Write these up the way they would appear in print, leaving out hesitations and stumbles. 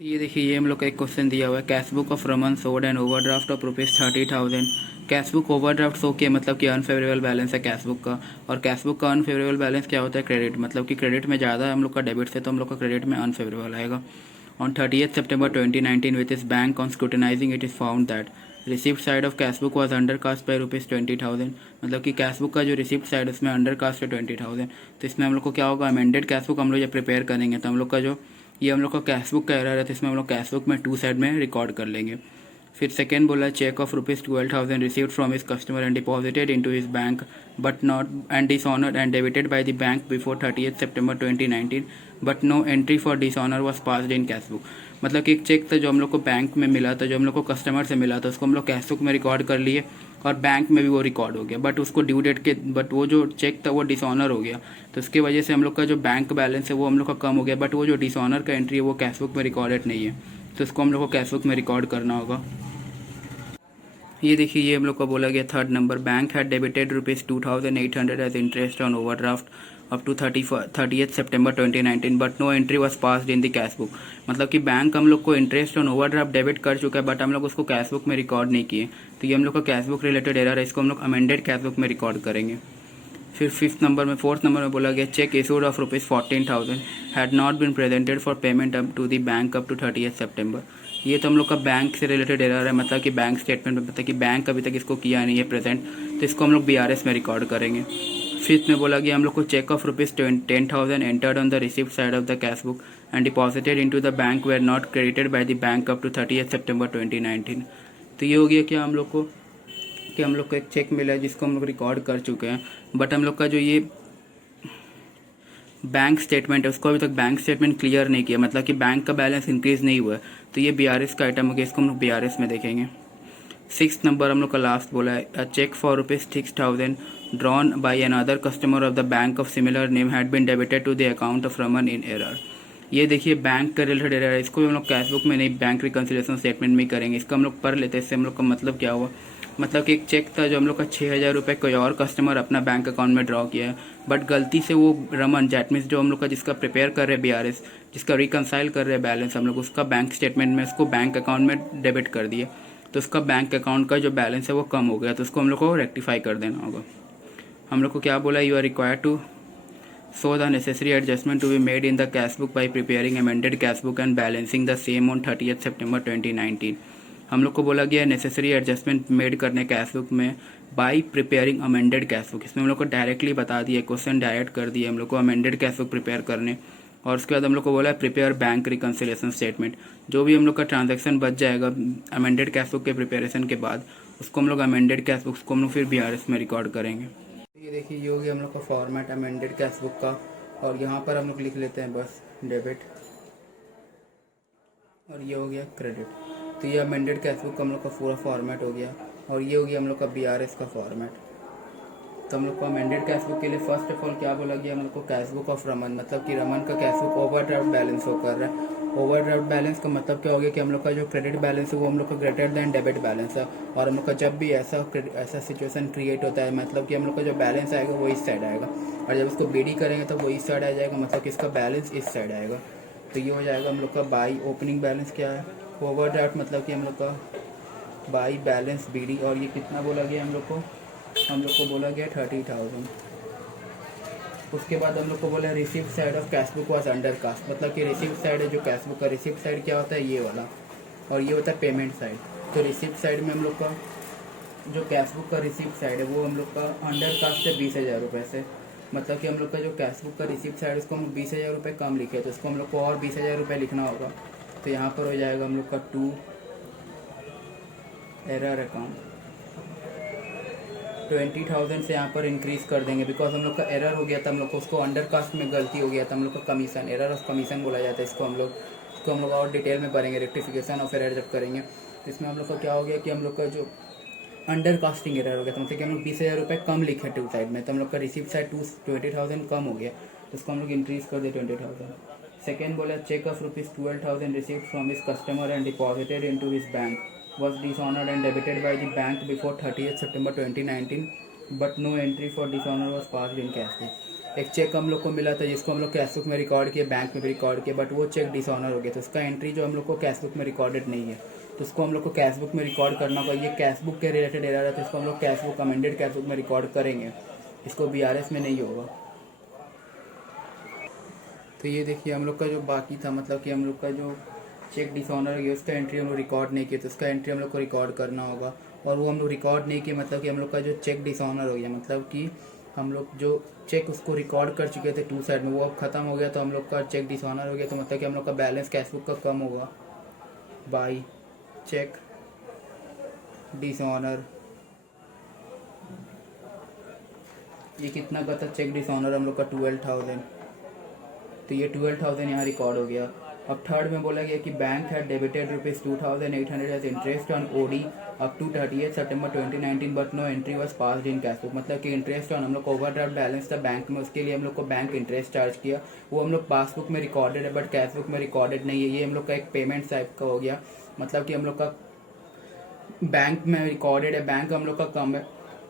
तो ये देखिए, ये हम लोग का एक क्वेश्चन दिया हुआ है। कैश बुक ऑफ रमन सोड and overdraft of ₹30,000। Cash book overdraft show किया मतलब कि अनफेवरेबल बैलेंस है कैश बुक का। और कैश बुक का अनफेवरेबल बैलेंस क्या होता है? क्रेडिट, मतलब कि क्रेडिट में ज़्यादा है हम लोग का डेबिट से, तो हम लोग का क्रेडिट में अनफेवरेबल आएगा। On 30th September 2019 with his bank on scrutinizing it is found that receipt side of cash book was undercast by ₹20,000। मतलब कि कैश बुक का जो रिसिप्ट साइड उसमें अंडर कास्ट है 20,000। तो इसमें हम लोग को क्या होगा? अमेंडेड कैश बुक हम लोग जब प्रिपेयर करेंगे तो हम लोग का जो ये हम लोग का कैश बुक का एरर है, तो इसमें हम लोग कैश बुक में टू साइड में रिकॉर्ड कर लेंगे। फिर सेकेंड बोला, cheque of ₹12,000 received from his customer and deposited into his bank but not and dishonoured and debited by the bank before 30th September 2019 but no entry for dishonour was passed in cash book. मतलब कि एक check था जो हम लोग को bank में मिला था, जो हम लोग को कस्टमर से मिला था, उसको हम लोग कैश बुक में रिकॉर्ड कर लिए और बैंक में भी वो रिकॉर्ड हो गया, बट उसको ड्यू डेट के बट वो जो चेक था वो डिसऑनर हो गया। तो उसकी वजह से हम लोग का जो बैंक बैलेंस है वो हम लोग का कम हो गया, बट वो जो डिसऑनर का एंट्री है वो कैश बुक में रिकॉर्डेड नहीं है, तो उसको हम लोग को कैश बुक में रिकॉर्ड करना होगा। ये देखिए, ये हम लोग को बोला गया third number, bank had debited ₹2,800 as interest on overdraft up to 30th September 2019 but no entry was passed in the cash book. मतलब कि बैंक हम लोग को इंटरेस्ट ऑन ओवरड्राफ्ट डेबिट कर चुका है, बट हम लोग उसको कैश बुक में रिकॉर्ड नहीं किए, तो ये हम लोग का कैश बुक रिलेटेड एरर है, इसको हम लोग अमेंडेड कैश बुक में रिकॉर्ड करेंगे। फिर फोर्थ नंबर में बोला गया, cheque issued of ₹14,000 had not been presented for payment up to the bank up to 30th September। ये तो हम लोग का बैंक से रिलेटेड एरर है, मतलब कि बैंक स्टेटमेंट में पता कि बैंक अभी तक इसको किया नहीं है प्रेजेंट, तो इसको हम लोग BRS में रिकॉर्ड करेंगे। फिफ्थ में बोला गया हम लोग को, cheque of ₹10,000 entered on the receipt side of the cash book and deposited into the bank were not credited by the bank up to 30th September 2019। तो ये हो गया कि हम लोग को एक चेक मिला है जिसको हम लोग रिकॉर्ड कर चुके हैं, बट हम लोग का जो ये बैंक स्टेटमेंट है उसको अभी तक बैंक स्टेटमेंट क्लियर नहीं किया, मतलब कि बैंक का बैलेंस इंक्रीज नहीं हुआ है, तो ये BRS का आइटम हो गया, इसको हम लोग BRS में देखेंगे। सिक्स नंबर हम लोग का लास्ट बोला है, a cheque for ₹6,000 drawn by an other customer of the bank of similar name had been debited to the account of Raman in error. ये देखिए, बैंक का रिलेटेड एरर है, इसको भी हम लोग कैश बुक में नहीं, बैंक रिकन्सिलेशन स्टेटमेंट में ही करेंगे। इसका हम लोग पढ़ लेते हैं, इससे हम लोग का मतलब क्या हुआ। मतलब कि एक चेक था जो हम लोग का 6,000 रुपये कोई और कस्टमर अपना बैंक अकाउंट में ड्रॉ किया है, बट गलती से वो रमन जैट मीन्स जो हम लोग का जिसका प्रिपेयर कर रहे हैं BRS, जिसका रिकनसाइल कर रहे हैं बैलेंस, हम लोग उसका बैंक स्टेटमेंट में उसको बैंक अकाउंट में डेबिट कर दिए, तो उसका बैंक अकाउंट का जो बैलेंस है वो कम हो गया, तो उसको हम लोग को रेक्टिफाई कर देना होगा। हम लोग को क्या बोला, you are required to so the necessary adjustment to be made in the cash book by preparing amended cash book and balancing the same on 30th September 2019। हम लोग को बोला गया नेसेसरी एडजस्टमेंट मेड करने कैश बुक में by preparing amended cash book. इसमें हम लोग को डायरेक्टली बता दिया, क्वेश्चन डायरेक्ट कर दिया हम लोग को अमेंडेड कैश बुक प्रिपेयर करने, और उसके बाद हम लोग को बोला है प्रिपेयर बैंक रिकन्सिलेशन स्टेटमेंट। जो भी हम लोग का ट्रांजैक्शन बच जाएगा अमेंडेड कैश बुक के प्रिपेरेशन के बाद, उसको हम लोग अमेंडेड कैश बुक को हम लोग फिर BRS में रिकॉर्ड करेंगे। ये देखिए, ये हो गया हम लोग का फॉर्मेट अमेंडेड कैश बुक का, और यहाँ पर हम लोग लिख लेते हैं बस डेबिट, और ये हो गया क्रेडिट। तो ये अमेंडेड कैश बुक का हम लोग का पूरा फॉर्मेट हो गया, और ये हो गया हम लोग का BRS का फॉर्मेट। तो हम लोग को अमेंडेड कैश बुक के लिए फर्स्ट ऑफ ऑल क्या बोला गया, हम लोग को कैश बुक ऑफ रमन, मतलब कि रमन का cash book overdraft balance show कर रहा है। ओवरड्राफ्ट बैलेंस का मतलब क्या हो गया कि हम लोग का जो क्रेडिट बैलेंस है वो हम लोग का ग्रेटर देन डेबिट बैलेंस है, और हम लोग का जब भी ऐसा सिचुएशन क्रिएट होता है, मतलब कि हम लोग का जो बैलेंस आएगा वो इस साइड आएगा, और जब उसको BD करेंगे तो वो इस साइड आ जाएगा, मतलब कि इसका बैलेंस इस साइड आएगा। तो ये हो जाएगा हम लोग का बाई ओपनिंग बैलेंस क्या है, ओवरड्राफ्ट मतलब कि हम लोग का बाई बैलेंस BD, और ये कितना बोला गया हम लोग को बोला गया 30,000। उसके बाद हम लोग को बोला receipt side of cash book was undercast, मतलब कि रिसिप्ट साइड है जो कैश बुक का रिसिप्ट साइड क्या होता है ये वाला, और ये होता है पेमेंट साइड। तो रिसिप्ट साइड में हम लोग का जो कैश बुक का रिसिप्ट साइड है वो हम लोग का अंडर कास्ट है 20,000 रुपये से, मतलब कि हम लोग का जो कैश बुक का रिसिप्ट साइड उसको हम 20,000 रुपये कम लिखे, तो उसको हम लोग को और 20,000 रुपये लिखना होगा। तो यहाँ पर हो जाएगा हम लोग का टू एरर अकाउंट 20,000 से यहाँ पर इंक्रीज कर देंगे, बिकॉज हम लोग का एरर हो गया था, हम लोग को उसको अंडर कास्ट में गलती हो गया था, हम लोग का कमीशन, एरर ऑफ कमीशन बोला जाता है इसको हम लोग और डिटेल में पढ़ेंगे, रेक्टिफिकेशन ऑफ एरर जब करेंगे। तो इसमें हम लोग का क्या हो गया कि हम लोग का जो अंडर कास्टिंग एरर हो गया था, मतलब कि हम लोग 20,000 रुपये कम लिखे टू साइड में, तो हम लोग का रिसिप्ट साइड 20,000 कम हो गया, तो उसको हम लोग इंक्रीज कर दे 20,000। सेकेंड बोला, cheque of ₹12,000 received from his customer and deposited into his bank was dishonored and debited by the bank before 30th September 2019 but no entry for dishonor was passed in cash book। एक check हम लोग को मिला था जिसको हम लोग cashbook में रिकॉर्ड किया, बैंक में भी रिकॉर्ड किया, बट वो चेक डिसऑनर हो गया, तो उसका एंट्री जो हम लोग को कैशबुक में रिकॉर्डेड नहीं है, तो उसको हम लोग को कैशबुक में रिकॉर्ड करना होगा। ये कैशबुक के रिलेटेड एरर है, तो इसको हम लोग कैशबुक अमेंडेड कैशबुक में रिकॉर्ड करेंगे, इसको BRS में नहीं होगा। तो ये देखिए हम लोग का जो बाकी था, मतलब कि हम लोग का जो चेक डिसऑनर है उसका एंट्री हम लोग रिकॉर्ड नहीं किया, तो उसका एंट्री हम लोग को रिकॉर्ड करना होगा। और वो हम लोग रिकॉर्ड नहीं किए, मतलब कि हम लोग का जो चेक डिसऑनर हो गया, मतलब कि हम लोग जो चेक उसको रिकॉर्ड कर चुके थे 2 साइड में, वो अब ख़त्म हो गया, तो हम लोग का चेक डिसऑनर हो गया, तो मतलब कि हम लोग का बैलेंस कैशबुक का कम होगा बाई चेक डिसऑनर। ये कितना का था चेक डिसऑनर हम लोग का 12,000, तो ये 12,000 यहाँ रिकॉर्ड हो गया। अब थर्ड में बोला गया कि बैंक है debited ₹2,800 as interest on OD up to 30 सितंबर 2019 but no entry was passed in cashbook, मतलब कि इंटरेस्ट ऑन हम लोग को ओवरड्राफ्ट बैलेंस था बैंक में, उसके लिए हम लोग को बैंक इंटरेस्ट चार्ज किया, वो हम लोग पासबुक में रिकॉर्डेड है बट कैशबुक में रिकॉर्डेड नहीं है। ये हम लोग का एक पेमेंट टाइप का हो गया, मतलब कि हम लोग का बैंक में रिकॉर्डेड है, बैंक हम लोग का कम है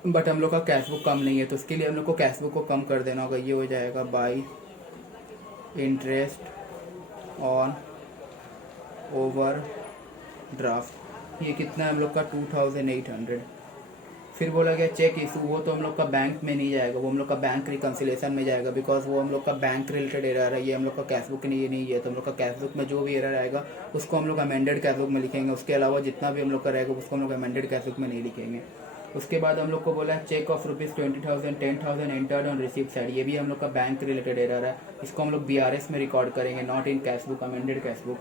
बट हम लोग का कैशबुक कम नहीं है, तो उसके लिए हम लोग को कैशबुक को कम कर देना होगा। ये हो जाएगा by interest on over draft. ये कितना है हम लोग का 2,800। फिर बोला गया चेक इशू, वो तो हम लोग का बैंक में नहीं जाएगा, वो हम लोग का बैंक रिकन्सिलेशन में जाएगा, बिकॉज वो हम लोग का बैंक रिलेटेड एरर है, ये हम लोग का कैशबुक नहीं है, तो हम लोग का कैशबुक में जो भी एरर आएगा उसको हम लोग अमेंडेड कैशबुक में लिखेंगे, उसके अलावा जितना भी हम लोग का रहेगा उसको हम लोग अमेंडेड कैशबुक में नहीं लिखेंगे। उसके बाद हम लोग को बोला है cheque of ₹20,000 10,000 entered on receipt side, ये भी हम लोग का बैंक रिलेटेड एरर है, इसको हम लोग BRS में रिकॉर्ड करेंगे, not in cashbook, amended cashbook.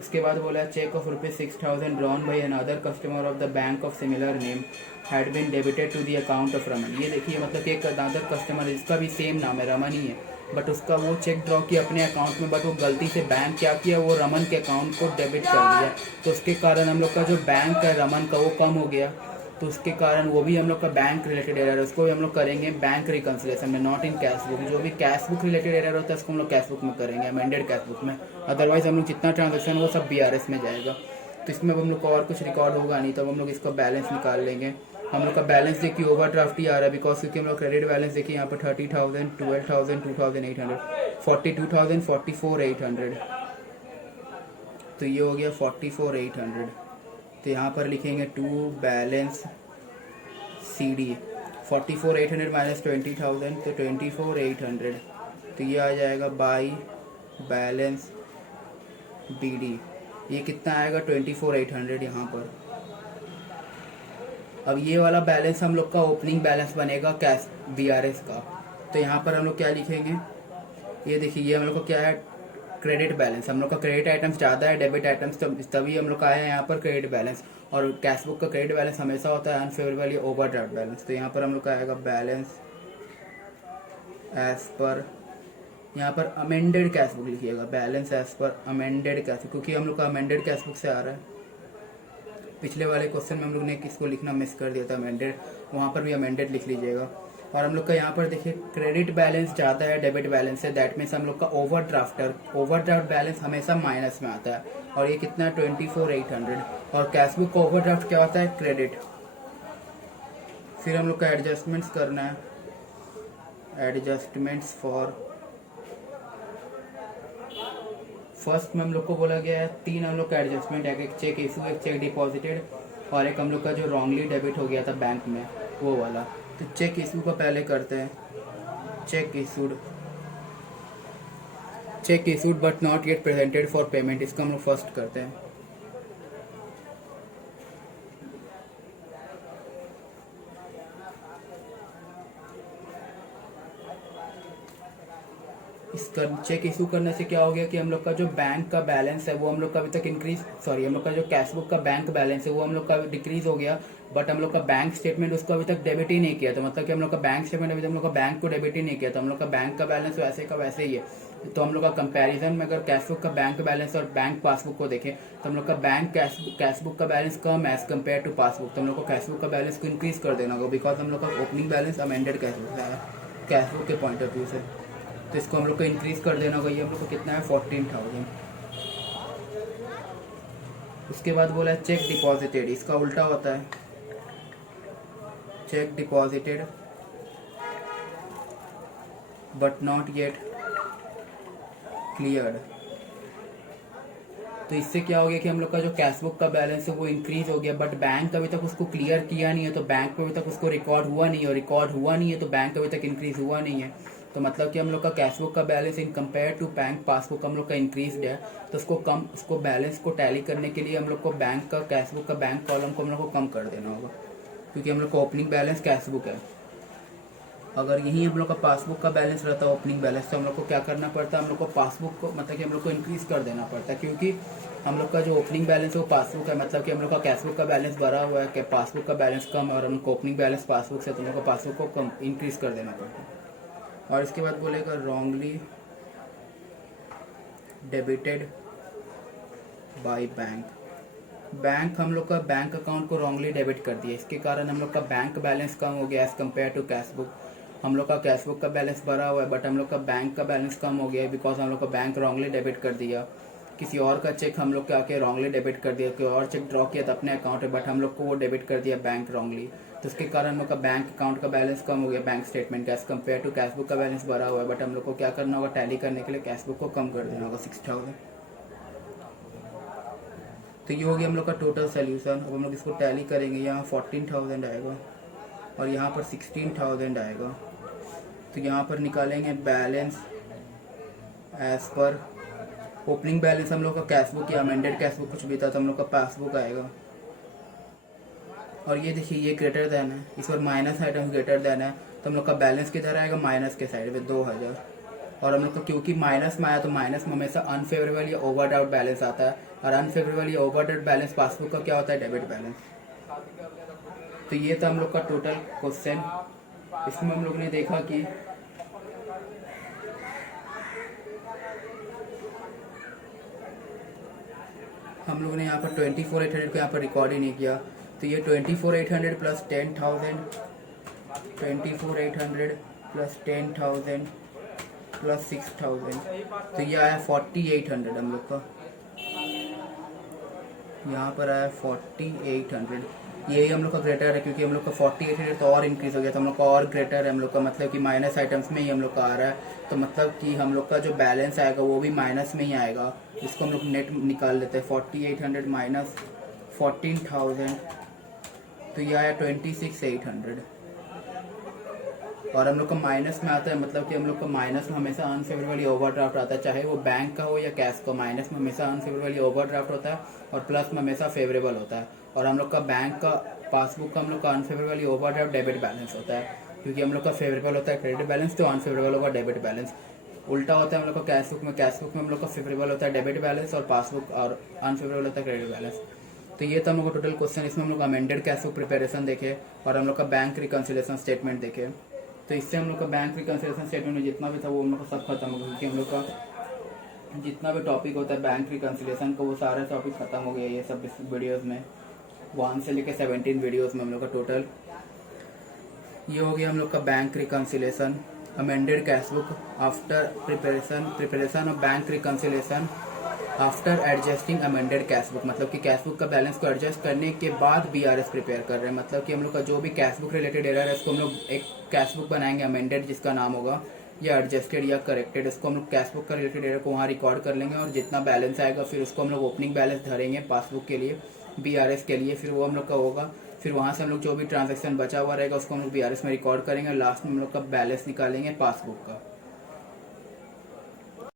उसके बाद बोला cheque of ₹6,000 drawn by another customer of the bank of similar name had been debited to the account of Raman. ये देखिए मतलब कि एक अनदर कस्टमर जिसका भी सेम नाम है, रमन ही है, बट उसका वो चेक ड्रॉ किया अपने अकाउंट में, बट वो गलती से बैंक क्या किया, वो रमन के अकाउंट को डेबिट कर दिया, तो उसके कारण हम लोग का जो बैंक है रमन का वो कम हो गया, तो उसके कारण वो भी हम लोग का बैंक रिलेटेड एरर है, उसको भी हम लोग करेंगे बैंक रिकन्सिलेशन में, नॉट इन कैशबुक। जो भी कैशबुक रिलेटेड एरर होता है उसको हम लोग कैशबुक में करेंगे, अमेंडेड कैशबुक में, अदरवाइज हम लोग जितना ट्रांजेक्शन वो सब BRS में जाएगा। तो इसमें अब हम लोग को और कुछ रिकॉर्ड होगा नहीं, तब हम लोग इसका बैलेंस निकाल लेंगे। हम लोग का बैलेंस देखिए ओवरड्राफ्ट ही आ रहा है, बिकॉज क्योंकि हम लोग क्रेडिट बैलेंस देखिए यहाँ पर 30,000 12,000 2,800 42,000 44,800, तो ये हो गया 44,800। तो यहाँ पर लिखेंगे टू बैलेंस CD 44,800 माइनस 20,000 तो 24,800, तो ये आ जाएगा बाई बैलेंस BD। ये कितना आएगा 24,800 यहाँ पर। अब ये वाला बैलेंस हम लोग का ओपनिंग बैलेंस बनेगा कैश BRS का, तो यहाँ पर हम लोग क्या लिखेंगे, ये देखिए ये हम लोग को क्या है क्रेडिट बैलेंस, हम लोग का क्रेडिट आइटम्स ज़्यादा है, डेबिट आइटम्स तभी हम लोग का आया है यहाँ पर क्रेडिट बैलेंस, और कैशबुक का क्रेडिट बैलेंस हमेशा होता है अनफेवरेबल या ओवरड्राफ्ट बैलेंस, तो यहाँ पर हम लोग का आएगा बैलेंस एज पर, यहाँ पर अमेंडेड कैशबुक लिखिएगा, balance as per amended cashbook, क्योंकि हम लोग का अमेंडेड कैशबुक से आ रहा है। पिछले वाले क्वेश्चन में हम लोग ने किसको लिखना मिस कर दिया था, अमेंडेड, वहाँ पर भी अमेंडेड लिख लीजिएगा। और हम लोग का यहाँ पर देखिए क्रेडिट बैलेंस ज़्यादा है डेबिट बैलेंस है, दैट मीन्स हम लोग का ओवरड्राफ्ट बैलेंस हमेशा माइनस में आता है, और ये कितना है 24,800, और कैशबुक का ओवरड्राफ्ट क्या होता है क्रेडिट। फिर हम लोग का एडजस्टमेंट्स करना है, एडजस्टमेंट्स फॉर फर्स्ट में हम लोग को बोला गया है 3 हम लोग का एडजस्टमेंट है, एक चेक इशू, एक चेक डिपॉजिटेड, और एक हम लोग का जो रॉन्गली डेबिट हो गया था बैंक में वो वाला। तो चेक इशू का पहले करते हैं, check issued but not yet presented for payment, इसका हम लोग फर्स्ट करते हैं। इसका चेक इशू करने से क्या हो गया कि हम लोग का जो बैंक का बैलेंस है वो हम लोग का अभी तक हम लोग का जो कैशबुक का बैंक बैलेंस है वो हम लोग का डिक्रीज हो गया, बट हम लोग का बैंक स्टेटमेंट उसको अभी तक डेबिट ही नहीं किया था, मतलब कि हम लोग का बैंक स्टेटमेंट अभी तक हम लोग का बैंक को डेबिट ही नहीं किया था, हम लोग का बैंक का बैलेंस वैसे का वैसे ही है। तो हम लोग का कंपैरिजन में अगर कैशबुक का बैंक बैलेंस और बैंक पासबुक को देखें तो हम लोग का बैंक कैशबुक का बैलेंस कम एज कम्पेयर टू पासबुक, तो हम लोग को कैशबुक का बैलेंस को इंक्रीज कर देना होगा, बिकॉज हम लोग का ओपनिंग बैलेंस अमेंडेड कैशबुक के पॉइंट ऑफ व्यू से, तो इसको हम लोग को इंक्रीज कर देना होगा। ये हम लोग को कितना है 14,000। उसके बाद बोला है चेक डिपॉजिटेड, इसका उल्टा होता है, check deposited but not yet cleared. तो इससे क्या हो गया कि हम लोग का जो कैशबुक का बैलेंस है वो इंक्रीज हो गया, बट बैंक अभी तक उसको क्लियर किया नहीं है, तो बैंक पे अभी तक उसको रिकॉर्ड हुआ नहीं है, और रिकॉर्ड हुआ नहीं है तो बैंक अभी तक इंक्रीज हुआ नहीं है। तो मतलब कि हम लोग का कैशबुक का balance in compare to bank passbook हम लोग का इंक्रीज है। तो उसको बैलेंस को टैली करने के लिए हम लोग को बैंक का कैशबुक का बैंक कॉलम को हम लोग को कम कर देना होगा, क्योंकि हम लोग का ओपनिंग बैलेंस कैशबुक है। अगर यही हम लोग का पासबुक का बैलेंस रहता है ओपनिंग बैलेंस, तो हम लोग को क्या करना पड़ता है, हम लोग को पासबुक को मतलब कि हम लोग को इंक्रीज कर देना पड़ता है, क्योंकि हम लोग का जो ओपनिंग बैलेंस है वो पासबुक है, मतलब कि हम लोग का कैशबुक का बैलेंस भरा हुआ है कि पासबुक का बैलेंस कम, और हम लोग को ओपनिंग बैलेंस पासबुक से तो हम लोग को पासबुक को कम इंक्रीज कर देना पड़ता है। और इसके बाद बोलेगा रॉन्गली डेबिटेड बाय बैंक हम लोग का बैंक अकाउंट को रॉन्गली डेबिट कर दिया, इसके कारण हम लोग का बैंक बैलेंस कम हो गया एज कम्पेयर टू कैशबुक। हम लोग का कैशबुक का बैलेंस भरा हुआ है, बट हम लोग का बैंक का बैलेंस कम हो गया है, बिकॉज हम लोग का बैंक रॉन्गली डेबिट कर दिया। किसी और का चेक हम लोग के आके रॉन्गली डेबिट कर दिया, कोई और चेक ड्रॉ किया था अपने अकाउंट में, बट हम लोग को वो डेबिट कर दिया बैंक रॉन्गली। तो उसके कारण हम लोग का बैंक अकाउंट का बैलेंस कम हो गया बैंक स्टेटमेंट का एज कम्पेयर टू कैशबुक का बैलेंस भरा हुआ है, बट हम लोग को क्या करना होगा, टैली करने के लिए कैशबुक को कम कर देना होगा 6000। तो ये हो गया हम लोग का टोटल सोल्यूशन। अब हम लोग इसको टैली करेंगे, यहाँ 14000 आएगा और यहाँ पर 16000 आएगा। तो यहाँ पर निकालेंगे balance as per opening balance हम लोग का कैशबुक या अमेंडेड कैशबुक कुछ भी था, तो हम लोग का पासबुक आएगा। और ये देखिए ये ग्रेटर देन है, इस पर माइनस आइटम ग्रेटर देन है, तो हम लोग का बैलेंस किधर आएगा, माइनस के साइड में 2000। और हम लोग का क्योंकि माइनस में आया तो माइनस में हमेशा अनफेवरेबल या ओवरड्राफ्ट बैलेंस आता है, और अनफेवरेबल या ओवरड्राफ्ट बैलेंस पासबुक का क्या होता है, डेबिट बैलेंस। तो ये था हम लोग का टोटल क्वेश्चन। इसमें हम लोग ने देखा कि हम लोगों ने यहाँ पर 24,800 को यहाँ पर रिकॉर्ड ही नहीं किया, तो ये 24,800 प्लस 10,000, 24,800 प्लस 10,000 प्लस 6,000, तो ये आया 4,800 हम लोग का। यहाँ पर आया 4,800, यही हम लोग का ग्रेटर है, क्योंकि हम लोग का 4,800 तो और इंक्रीज हो गया, तो हम लोग का और ग्रेटर है हम लोग का, मतलब कि माइनस आइटम्स में ही हम लोग का आ रहा है, तो मतलब कि हम लोग का जो बैलेंस आएगा वो भी माइनस में ही आएगा। इसको हम लोग नेट निकाल लेते हैं, 4,800 माइनस 14,000, तो ये आया 26,800। और हम लोग का माइनस में आता है, मतलब कि हम लोग का माइनस में हमेशा अनफेवरेबल या ओवरड्राफ्ट आता है, चाहे वो बैंक का हो या कैश का, माइनस में हमेशा अनफेवरेबल या ओवरड्राफ्ट होता है, और प्लस में हमेशा फेवरेबल होता है। और हम लोग का बैंक का पासबुक का हम लोग का अनफेवरेबल या ओवरड्राफ्ट डेबिट बैलेंस होता है, क्योंकि हम लोग का फेवरेबल होता है क्रेडिट बैलेंस, तो अनफेवरेबल होगा डेबिट बैलेंस। उल्टा होता है हम लोग का कैशबुक में हम लोग का फेवरेबल होता है डेबिट बैलेंस, और पासबुक और अनफेवरेबल होता है क्रेडिट बैलेंस। तो ये था हम लोग का टोटल क्वेश्चन। इसमें हम लोग अमेंडेड कैशबुक प्रिपरेशन देखे, और हम लोग का बैंक रिकन्सिलेशन स्टेटमेंट देखे। तो इससे हम लोग का बैंक रिकन्सिलेशन स्टेटमेंट में जितना भी था वो हम लोग का सब खत्म हो गया, क्योंकि हम लोग का जितना भी टॉपिक होता है बैंक रिकन्सिलेशन का वो सारा टॉपिक खत्म हो गया ये सब वीडियोस में, 1 से लेकर 17 वीडियोस में हम लोग का टोटल। ये हो गया हम लोग का bank reconciliation, amended cashbook after preparation of bank reconciliation after adjusting amended cashbook, मतलब कि कैशबुक का बैलेंस को एडजस्ट करने के बाद बीआरएस प्रिपेयर कर रहे हैं, मतलब कि हम लोग का जो भी कैशबुक रिलेटेड एरर है उसको हम लोग एक कैशबुक बनाएंगे अमेंडेड, जिसका नाम होगा या एडजस्टेड या करेक्टेड। इसको हम लोग कैशबुक का रिलेटेड एरर को वहाँ रिकॉर्ड कर लेंगे, और जितना बैलेंस आएगा फिर उसको हम लोग ओपनिंग बैलेंस धरेंगे पासबुक के लिए, बीआरएस के लिए, फिर वो हम लोग का होगा। फिर वहाँ से हम लोग जो भी ट्रांजेक्शन बचा हुआ रहेगा उसको हम लोग बीआरएस में रिकॉर्ड करेंगे, और लास्ट में हम लोग का बैलेंस निकालेंगे पासबुक का।